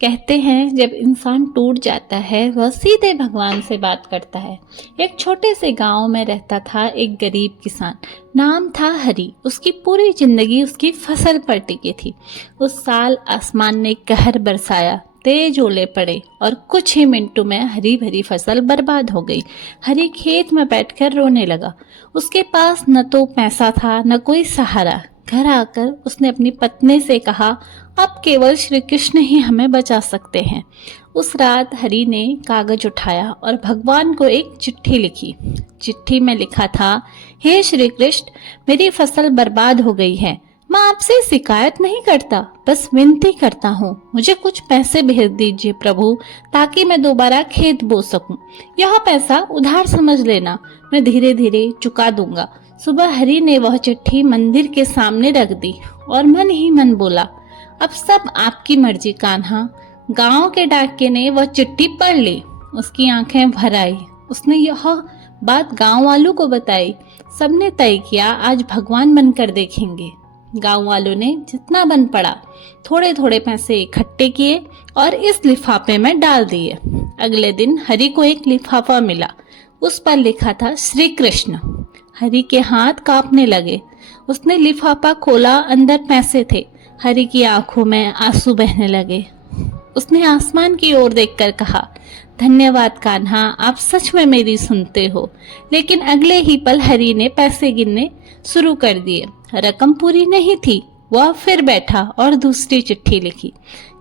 कहते हैं जब इंसान टूट जाता है वह सीधे भगवान से बात करता है। एक छोटे से गांव में रहता था एक गरीब किसान। नाम था हरी। उसकी पूरी जिंदगी उसकी फसल पर टिकी थी। उस साल आसमान ने कहर बरसाया, तेज ओले पड़े और कुछ ही मिनटों में हरी भरी फसल बर्बाद हो गई। हरी खेत में बैठकर रोने लगा। उसके पास न तो पैसा था न कोई सहारा। घर आकर उसने अपनी पत्नी से कहा, अब केवल श्री कृष्ण ही हमें बचा सकते हैं। उस रात हरि ने कागज उठाया और भगवान को एक चिट्ठी लिखी। चिट्ठी में लिखा था, हे श्री कृष्ण, मेरी फसल बर्बाद हो गई है। मैं आपसे शिकायत नहीं करता, बस विनती करता हूँ, मुझे कुछ पैसे भेज दीजिए प्रभु, ताकि मैं दोबारा खेत बो सकूं। यह पैसा उधार समझ लेना, मैं धीरे धीरे चुका दूंगा। सुबह हरि ने वह चिट्ठी मंदिर के सामने रख दी और मन ही मन बोला, अब सब आपकी मर्जी कान्हा। गांव के डाकिये ने वह चिट्ठी पढ़ ली। उसकी आंखें भर आई। उसने यह बात गांव वालों को बताई। सबने तय किया आज भगवान बनकर देखेंगे। गांव वालों ने जितना बन पड़ा थोड़े थोड़े पैसे इकट्ठे किए और इस लिफाफे में डाल दिए। अगले दिन हरि को एक लिफाफा मिला। उस पर लिखा था श्री कृष्ण। हरि के हाथ कांपने लगे। उसने लिफाफा खोला, अंदर पैसे थे। हरि की आंखों में आंसू बहने लगे। उसने आसमान की ओर देखकर कहा, धन्यवाद कान्हा, आप सच में मेरी सुनते हो। लेकिन अगले ही पल हरि ने पैसे गिनने शुरू कर दिए। रकम पूरी नहीं थी। वह फिर बैठा और दूसरी चिट्ठी लिखी।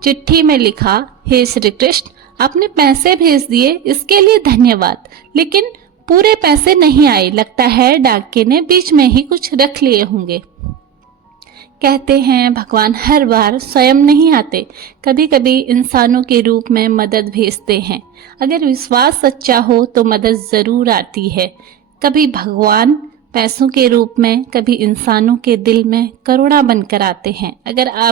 चिट्ठी में लिखा, हे श्री कृष्ण, आपने पैसे भेज दिए, इसके लिए धन्यवाद, लेकिन पूरे पैसे नहीं आए। लगता है डाकिये ने बीच में ही कुछ रख लिए होंगे। कहते हैं भगवान हर बार स्वयं नहीं आते, कभी कभी इंसानों के रूप में मदद भेजते हैं। अगर विश्वास सच्चा हो तो मदद जरूर आती है। कभी भगवान पैसों के रूप में, कभी इंसानों के दिल में करुणा बनकर आते हैं। अगर आप